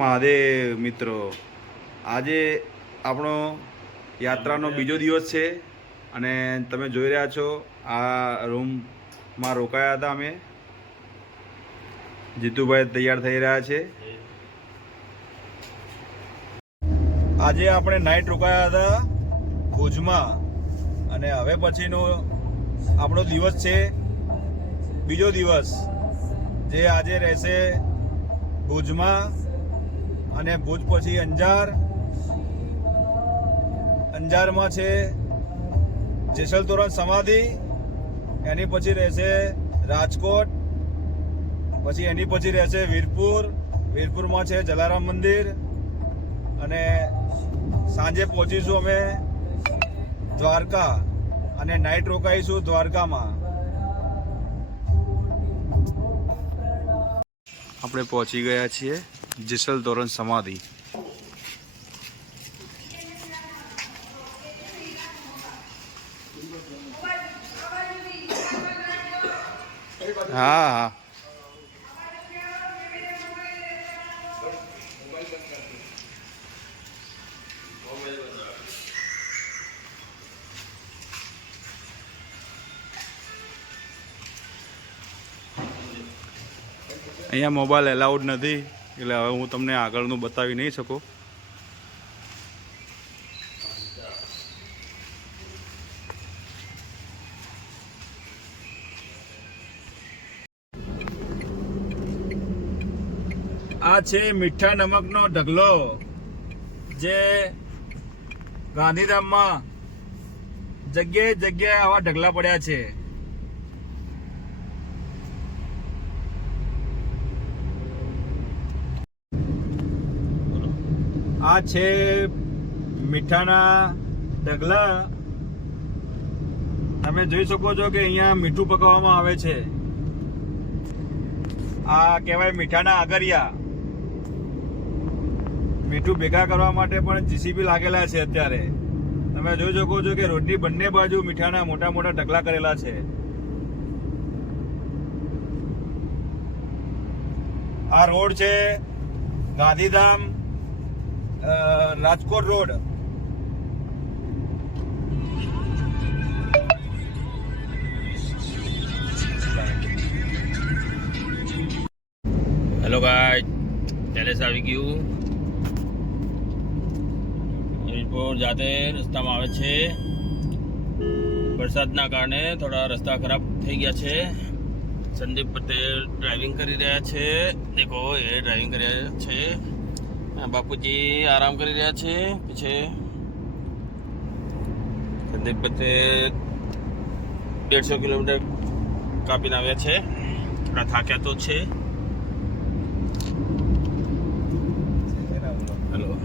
મહાદેવ મિત્રો. આજે આપણો યાત્રાનો બીજો દિવસ છે અને તમે જોઈ રહ્યા છો આ રૂમમાં રોકાયા હતા અમે. જીતુભાઈ તૈયાર થઈ રહ્યા છે. આજે આપણે નાઇટ રોકાયા હતા ભુજમાં. અને હવે પછીનો આપણો દિવસ છે બીજો દિવસ જે આજે રહેશે ભુજમાં. અને ભુજ પછી અંજાર. અંજારમાં છે જેસલ તોરણ સમાધિ. એની પછી રહેશે રાજકોટ. પછી એની પછી રહેશે વીરપુર. વીરપુરમાં છે જલારામ મંદિર. અને સાંજે પહોંચીશું અમે દ્વારકા અને નાઇટ રોકાઈશું દ્વારકામાં. આપણે પહોંચી ગયા છીએ. જેસલ ધોરણ સમાધિ હા હા અહીંયા મોબાઈલ એલાઉડ નથી એટલે હવે હું તમને આગળનું બતાવી નહીં શકું. આ છે મીઠા નમકનો ઢગલો, જે ગાંધીધામમાં જગ્યાએ જગ્યાએ આવા ઢગલા પડ્યા છે. આ છે મીઠાના ઢગલા. તમે જોઈ શકો છો કે અહીંયા મીઠું પકવવામાં આવે છે. આ કહેવાય મીઠાના આગરિયા. મીઠું ભેગા કરવા માટે પણ જીસીબી લાગેલા છે અત્યારે. તમે જોઈ શકો છો કે રોડની બંને બાજુ મીઠાના મોટા મોટા ઢગલા કરેલા છે. આ રોડ છે ગાંધીધામ. રાજકોટ રોડ. હેલો ગાય પેલેસ આવી ગયું. વીરપુર જાતે રસ્તામાં આવે છે. વરસાદના કારણે થોડા રસ્તા ખરાબ થઈ ગયા છે. સંદીપ પટેલ ડ્રાઇવિંગ કરી રહ્યા છે. દેખો, એ ડ્રાઇવિંગ કરી રહ્યા છે. બાપુજી આરામ કરી રહ્યા છે. પીછે સંદીપ પટેલ દેડસો કિલોમીટર કાપીને આવ્યા છે. થોડા થાક્યા તો છે. હેલો.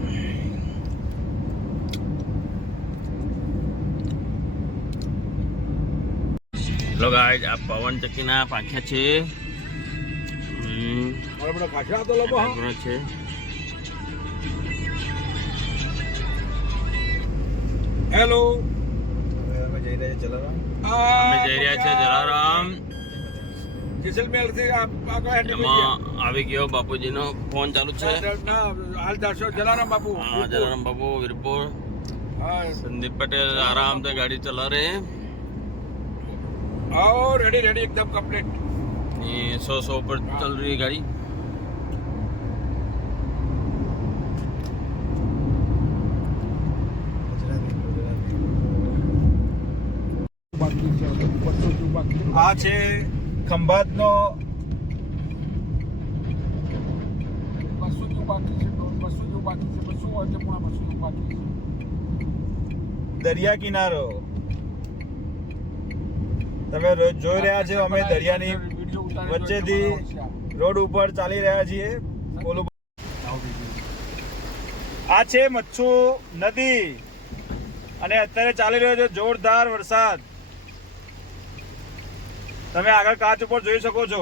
હેલો ગાઈડ આ પવન ચક્કીના પાંખ્યા છે. છે. હેલો અમે જઈ રહ્યા છીએ જલારામ અમે જઈ રહ્યા છે જલારામ જેસલમેર થી આગળ એમાં આવી ગયો બાપુજીનો ફોન ચાલુ છે હાલ દર્શો જલારામ બાપુ હા જલારામ બાપુ વીરપુર હા संदीप पटेल आराम से गाड़ी चला रहे हैं आओ रेडी रेडी एकदम कंप्लीट ये सौ सौ पर चल रही है गाड़ी જેવું છે ખંભાતનો દરિયા કિનારો. તમે રોજ જોઈ રહ્યા છો, અમે દરિયાની વચ્ચેથી રોડ ઉપર ચાલી રહ્યા છીએ. ઓલું આ છે મચ્છુ નદી. અને અત્યારે ચાલી રહ્યો છે જોરદાર વરસાદ. તમે આગળ કાચ ઉપર જોઈ શકો છો.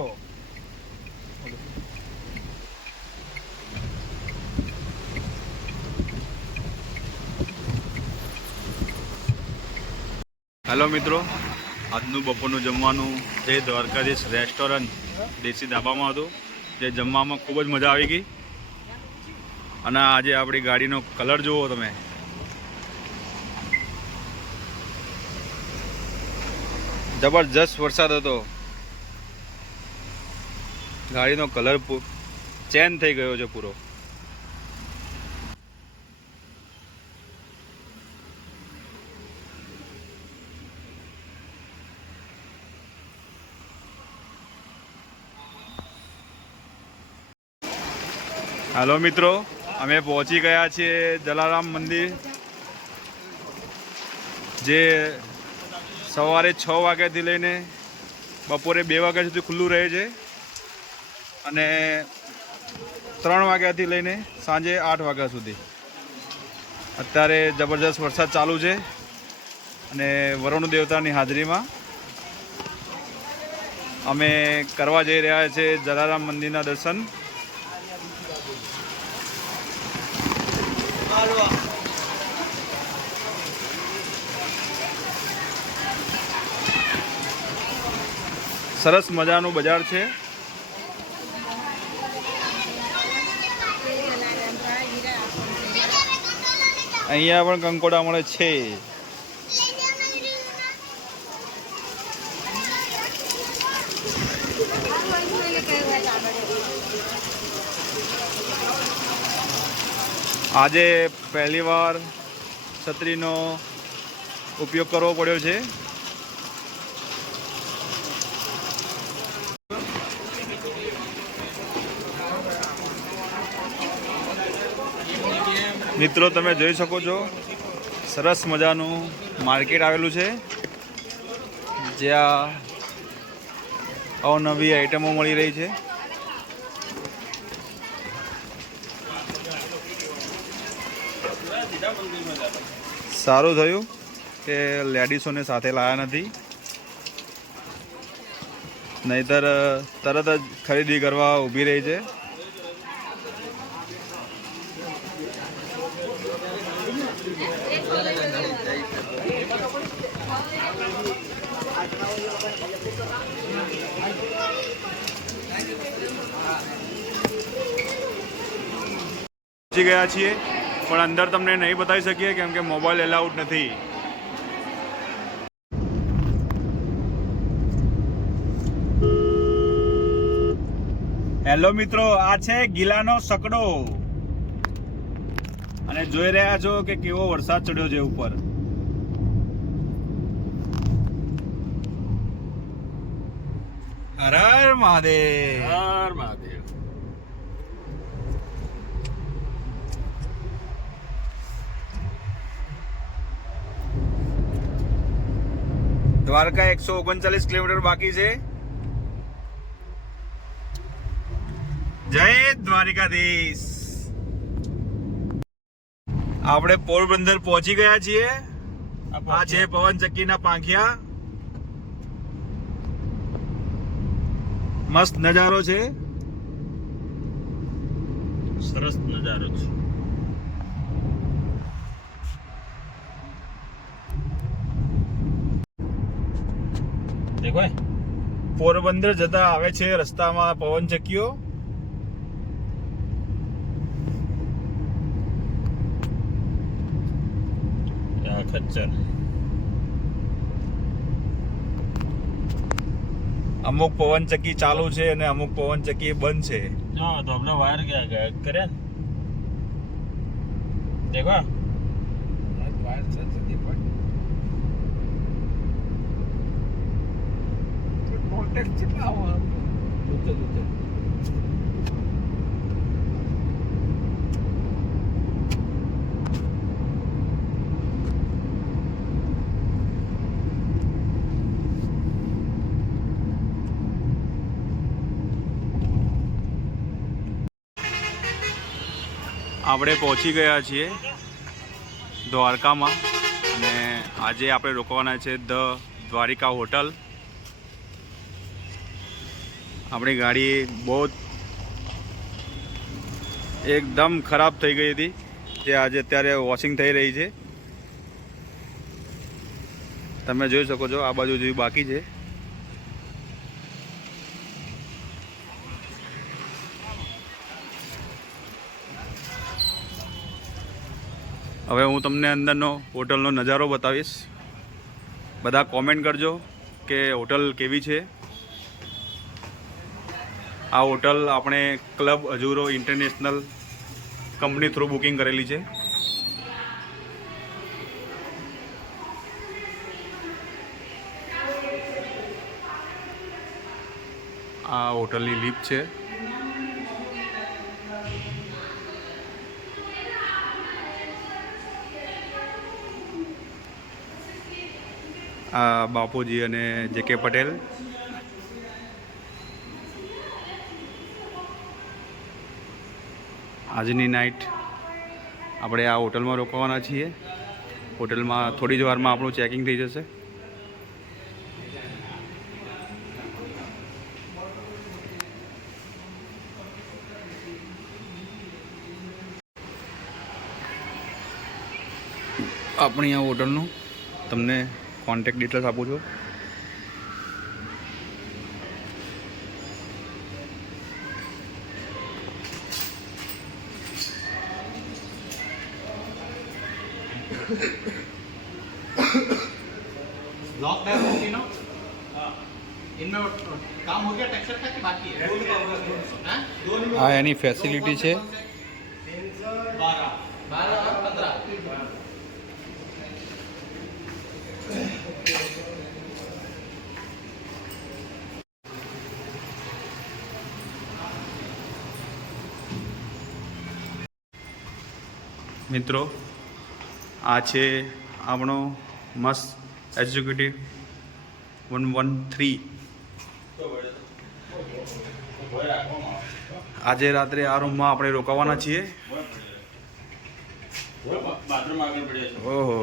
હેલો મિત્રો, આજનું બપોરનું જમવાનું જે દ્વારકાધીશ રેસ્ટોરન્ટ દેશી ધાબામાં હતું, જે જમવામાં ખૂબ જ મજા આવી ગઈ. અને આજે આપણી ગાડીનો કલર જુઓ તમે. જબરજસ્ત વરસાદ હતો. ગાડીનો કલર ચેન્જ થઈ ગયો છે પૂરો. હાલો મિત્રો, અમે પહોંચી ગયા છીએ જલારામ મંદિર, જે સવારે છ વાગ્યાથી લઈને બપોરે બે વાગ્યા સુધી ખુલ્લું રહે છે. અને ત્રણ વાગ્યાથી લઈને સાંજે આઠ વાગ્યા સુધી. અત્યારે જબરજસ્ત વરસાદ ચાલુ છે અને વરુણ દેવતાની હાજરીમાં અમે કરવા જઈ રહ્યા છે જલારામ મંદિરના દર્શન. સરસ મજાનું બજાર છે. અહીંયા પણ કંકોડા મળે છે. આજે પહેલીવાર છત્રીનો ઉપયોગ કરવો પડ્યો છે. મિત્રો, તમે જોઈ શકો છો, સરસ મજાનું માર્કેટ આવેલું છે, જ્યાં અવનવી આઈટમો મળી રહી છે. સારું થયું કે લેડીસોને સાથે લાયા નથી. નહીતર તરત જ ખરીદી કરવા ઊભી રહી છે. પહોંચી ગયા છીએ, પણ અંદર તમને નહીં બતાવી શકીએ કેમ કે મોબાઈલ એલાઉડ નથી. હેલો મિત્રો, આ છે ગીલાનો સકડો. અને જોઈ રહ્યા છો કે કેવો વરસાદ ચડ્યો છે ઉપર. હર હર મહાદેવ. હર મહાદેવ. દ્વારકા એકસો ઓગણચાલીસ કિલોમીટર બાકી છે. જય દ્વારિકાધીશ. આપણે પોરબંદર પહોંચી ગયા છીએ. આ છે પવન ચક્કીના પાંખિયા. મસ્ત નજારો છે. સરસ નજારો છે. પોરબંદર જતા આવે છે રસ્તામાં પવન ચક્કીઓ. આ ખચ્ચર. અમુક પવન ચક્કી ચાલુ છે અને અમુક પવન ચક્કી બંધ છે. હા તો આપણે વાયર ગયા ગયા. કર્યા ને? દેખો. વાયર છે જતી પણ વોલ્ટેજ આપણે પહોંચી ગયા છીએ દ્વારકામાં અને આજે આપણે રોકવાના છે ધ દ્વારિકા હોટલ. આપણી ગાડી બહુ એકદમ ખરાબ થઈ ગઈ હતી જે આજે અત્યારે વોશિંગ થઈ રહી છે. તમે જોઈ શકો છો આ બાજુ જોયું બાકી છે. હવે હું તમને અંદરનો હોટલનો નજારો બતાવીશ. બધા કોમેન્ટ કરજો કે હોટલ કેવી છે. આ હોટલ આપણે club અજુરો international company through booking કરેલી છે. આ હોટલની લિફ્ટ છે. આ બાપુજી અને જે કે પટેલ. આજની નાઇટ આપણે આ હોટલમાં રોકવાના છીએ. હોટલમાં થોડી જ વારમાં આપણું ચેકિંગ થઈ જશે. આપણી આ હોટલનું તમને કોન્ટેક્ટ ડિટેલ્સ આપું છું ब्लॉक है वो तीनों इनमें काम हो गया टेक्सचर का कि बाकी है हाँ? આ એની ફેસિલિટી છે बारह મિત્રો, આ છે આપણો મસ્ત એક્ઝિક્યુટિવ વન વન થ્રી આજે રાત્રે આ રૂમમાં આપણે રોકાવાના છીએ. ઓહો,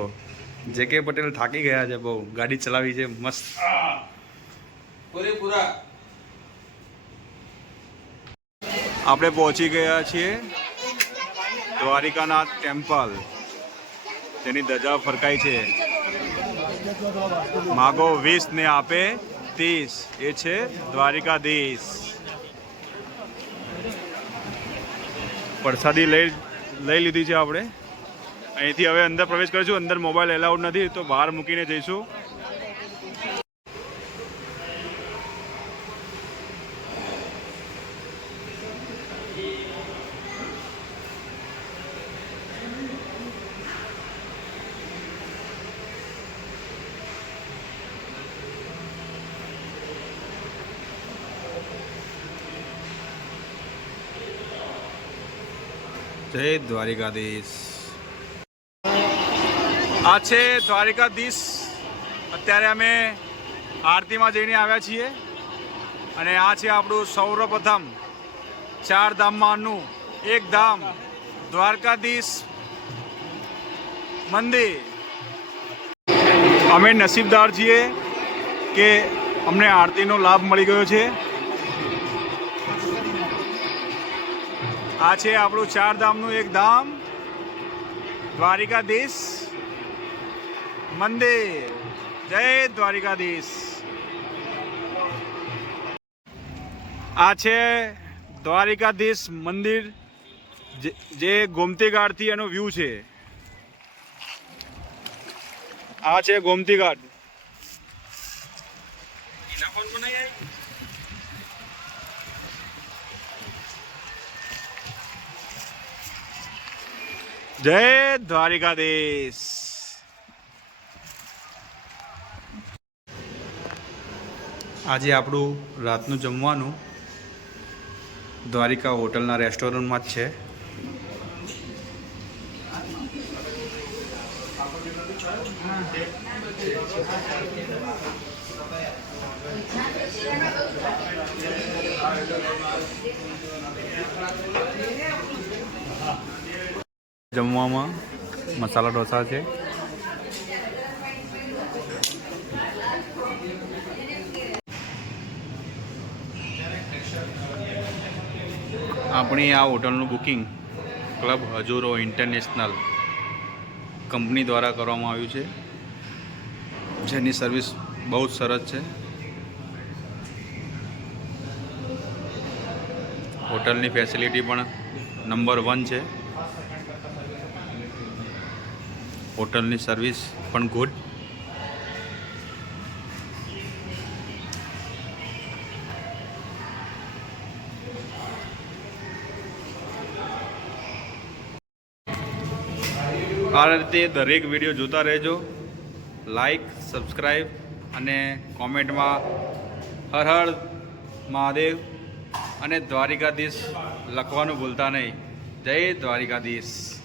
જે કે પટેલ થાકી ગયા છે બહુ. ગાડી ચલાવી છે, મસ્ત. આપણે પહોંચી ગયા છીએ. દ્વારિકાનાથ ટેમ્પલ. તેની ધજા ફરકાઈ છે. માગો વીસ ને આપે ત્રીસ. એ છે દ્વારિકાધીશ. પ્રસાદી લઈ લઈ લીધી છે આપણે. અહીંથી હવે અંદર પ્રવેશ કરીશું. અંદર મોબાઈલ એલાઉડ નથી, તો બહાર મૂકીને જઈશું. જય દ્વારિકાધીશ. આ છે દ્વારિકાધીશ. અત્યારે અમે આરતીમાં જઈને આવ્યા છીએ. અને આ છે આપણું સૌપ્રથમ ચાર ધામમાંનું એક ધામ, દ્વારકાધીશ મંદિર. અમે નસીબદાર છીએ કે અમને આરતીનો લાભ મળી ગયો છે. આ છે આપણું ચાર ધામનું એક ધામ. દ્વારિકાધીશ. મંદિર. જય દ્વારિકાધીશ. આ છે દ્વારિકાધીશ મંદિર. જે- ગોમતી ઘાટથી એનો વ્યૂ છે. આ છે ગોમતી ઘાટ એના ફોન પણ નહીં આવી જય દ્વારિકાધીશ. આજે આપણું રાતનું જમવાનું દ્વારિકા હોટલના રેસ્ટોરન્ટમાં જ છે. જમવામાં મસાલા ઢોસા છે. આપણી આ હોટલનું બુકિંગ ક્લબ હજુરો ઇન્ટરનેશનલ કંપની દ્વારા કરવામાં આવ્યું છે. જેની સર્વિસ બહુ જ સરસ છે. હોટલની ફેસિલિટી પણ નંબર વન છે. હોટલની સર્વિસ પણ ગુડ આ રીતે દરેક વીડિયો જોતા રહેજો. લાઈક સબસ્ક્રાઈબ અને કોમેન્ટમાં હર હર મહાદેવ અને દ્વારિકાધીશ લખવાનું ભૂલતા નહીં. જય દ્વારિકાધીશ.